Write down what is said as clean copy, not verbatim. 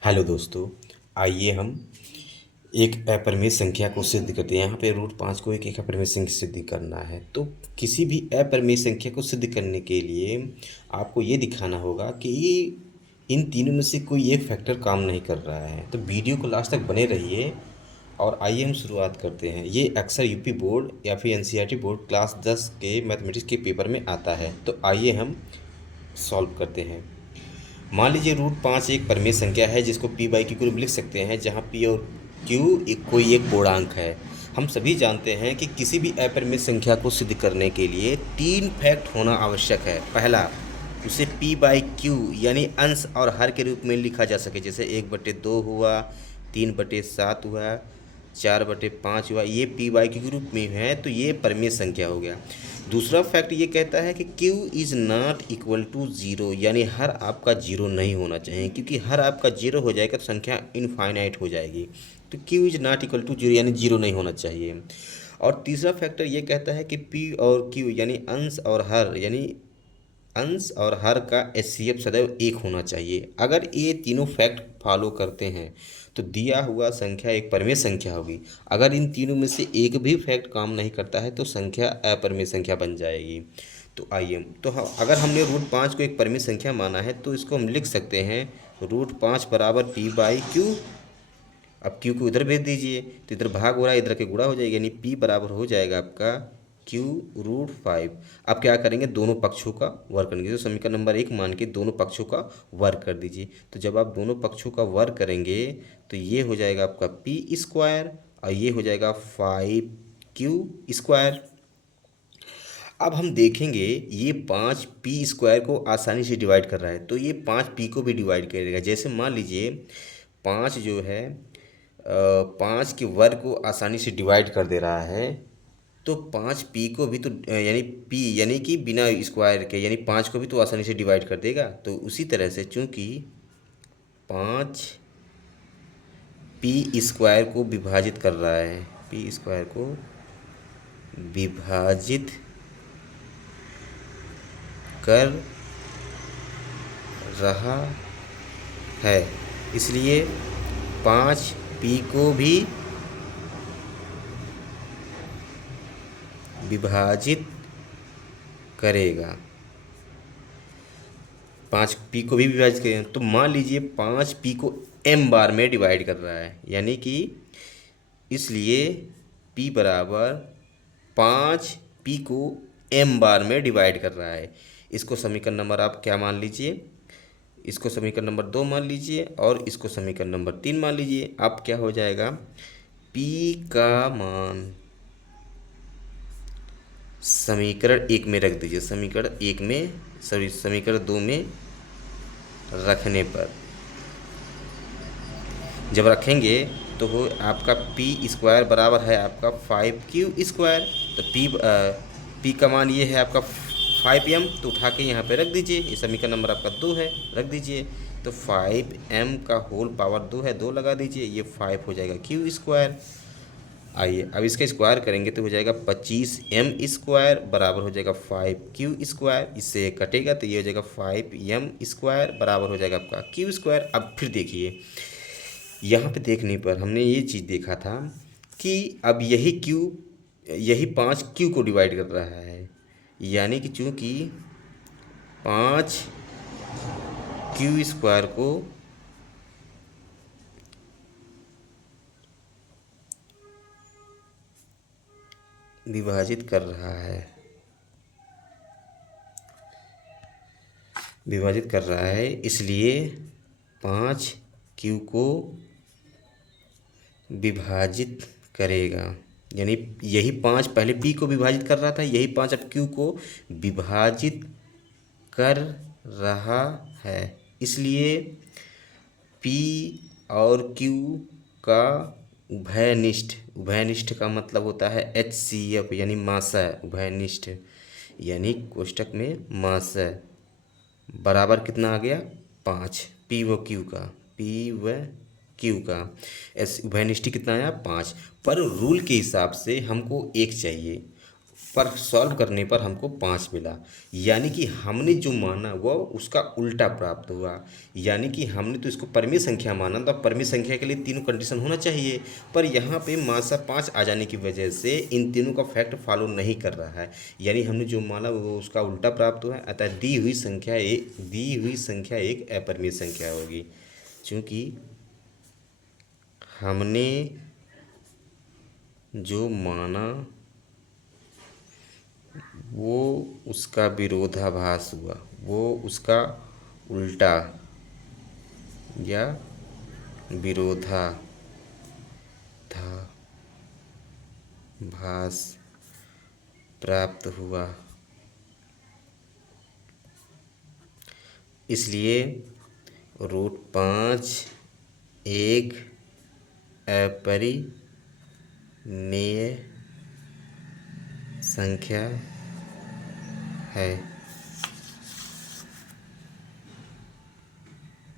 Hello दोस्तों। आइए हम एक अपरिमेय संख्या को सिद्ध करते हैं। यहाँ पे रूट 5 को एक अपरिमेय संख्या सिद्ध करना है। तो किसी भी अपरिमेय संख्या को सिद्ध करने के लिए आपको ये दिखाना होगा कि इन तीनों में से कोई एक फैक्टर काम नहीं कर रहा है। तो वीडियो को लास्ट तक बने रहिए और आइए हम शुरुआत करते हैं। ये अक्सर यूपी बोर्ड या फिर एनसीईआरटी बोर्ड क्लास 10 के मैथमेटिक्स के पेपर में आता है। तो आइए हम सॉल्व करते हैं। मान लीजिए रूट 5 एक परिमेय संख्या है जिसको पी बाई क्यू के रूप में लिख सकते हैं, जहाँ पी और क्यू कोई एक पूर्णांक है। हम सभी जानते हैं कि किसी भी अपरिमेय संख्या को सिद्ध करने के लिए तीन फैक्ट होना आवश्यक है। पहला, उसे पी बाई क्यू यानी अंश और हर के रूप में लिखा जा सके, जैसे 1/2 हुआ, 3/7 हुआ, 4/5 हुआ। ये पी बाई क्यू के रूप में है, तो ये परिमेय संख्या हो गया। दूसरा फैक्ट ये कहता है कि q is not equal to zero, यानी हर आपका जीरो नहीं होना चाहिए, क्योंकि हर आपका जीरो हो जाएगा तो संख्या इनफाइनाइट हो जाएगी। तो q is not equal to zero यानी जीरो नहीं होना चाहिए। और तीसरा फैक्टर ये कहता है कि p और q यानी अंश और हर यानी अंश और हर का एचसीएफ सदैव एक होना चाहिए। अगर ये तीनों फैक्ट फॉलो करते हैं तो दिया हुआ संख्या एक परिमेय संख्या होगी। अगर इन तीनों में से एक भी फैक्ट काम नहीं करता है तो संख्या अपरिमेय संख्या बन जाएगी। तो आइए, तो अगर हमने रूट 5 को एक परिमेय संख्या माना है तो इसको हम लिख सकते हैं रूट 5 बराबर पी बाई क्यू। अब क्यू को इधर भेज दीजिए तो इधर भाग हो रहा है, इधर के गुणा हो जाएगा, यानी पी बराबर हो जाएगा आपका क्यू रूट 5। अब क्या करेंगे, दोनों पक्षों का वर्ग करेंगे। तो समीकरण नंबर 1 मान के दोनों पक्षों का वर्ग कर दीजिए। तो जब आप दोनों पक्षों का वर्ग करेंगे तो ये हो जाएगा आपका पी स्क्वायर और ये हो जाएगा 5 क्यू स्क्वायर। अब हम देखेंगे ये 5 पी स्क्वायर को आसानी से डिवाइड कर रहा है, तो ये 5 पी को भी डिवाइड करेगा। जैसे मान लीजिए 5 जो है 5 के वर्ग को आसानी से डिवाइड कर दे रहा है, तो 5 पी को भी तो यानी पी यानी कि बिना स्क्वायर के यानी 5 को भी तो आसानी से डिवाइड कर देगा। तो उसी तरह से चूंकि 5 पी स्क्वायर को विभाजित कर रहा है, पी स्क्वायर को विभाजित कर रहा है, इसलिए 5 पी को भी विभाजित करेगा। 5 पी को भी विभाजित करेगा। तो मान लीजिए 5 पी को एम बार में डिवाइड कर रहा है, यानी कि इसलिए पी बराबर 5 पी को एम बार में डिवाइड कर रहा है। इसको समीकरण नंबर आप क्या मान लीजिए, इसको समीकरण नंबर 2 मान लीजिए और इसको समीकरण नंबर 3 मान लीजिए। अब क्या हो जाएगा, पी का मान समीकरण 1 में रख दीजिए, समीकरण 2 में रखने पर जब रखेंगे तो वो आपका पी स्क्वायर बराबर है आपका 5 क्यू स्क्वायर। तो पी का मान ये है आपका 5 एम, तो उठा के यहाँ पे रख दीजिए। ये समीकरण नंबर आपका 2 है, रख दीजिए। तो 5 एम का होल पावर 2 है, 2 लगा दीजिए, ये 5 हो जाएगा क्यू स्क्वायर। आइए अब इसका स्क्वायर करेंगे तो हो जाएगा 25 एम स्क्वायर बराबर हो जाएगा 5 क्यू स्क्वायर। इससे कटेगा तो ये हो जाएगा 5 एम स्क्वायर बराबर हो जाएगा आपका क्यू स्क्वायर। अब फिर देखिए, यहाँ पे देखने पर हमने ये चीज़ देखा था कि अब यही 5 क्यू को डिवाइड कर रहा है, यानी कि चूँकि 5 क्यू स्क्वायर को विभाजित कर रहा है, इसलिए 5 क्यू को विभाजित करेगा। यानी यही 5 पहले पी को विभाजित कर रहा था, यही 5 अब क्यू को विभाजित कर रहा है, इसलिए पी और क्यू का उभयनिष्ठ का मतलब होता है एचसीएफ यानी मासय। उभयनिष्ठ यानी कोष्टक में मासय बराबर कितना आ गया, 5 पी व क्यू का एस उभयनिष्ठ कितना आया, 5। पर रूल के हिसाब से हमको 1 चाहिए। पर सॉल्व करने पर हमको 5 मिला। यानी कि हमने जो माना वह उसका उल्टा प्राप्त हुआ। यानी कि हमने तो इसको परिमेय संख्या माना, तो अब परिमेय संख्या के लिए तीनों कंडीशन होना चाहिए, पर यहाँ पे मासा 5 आ जाने की वजह से इन तीनों का फैक्ट फॉलो नहीं कर रहा है। यानी हमने जो माना वो उसका उल्टा प्राप्त हुआ है। अतः दी हुई संख्या एक अपरिमेय संख्या होगी। चूँकि हमने जो माना वो उसका विरोधाभास हुआ, वो उसका उल्टा या विरोधाभास प्राप्त हुआ। इसलिए √5 एक अपरिमेय संख्या है।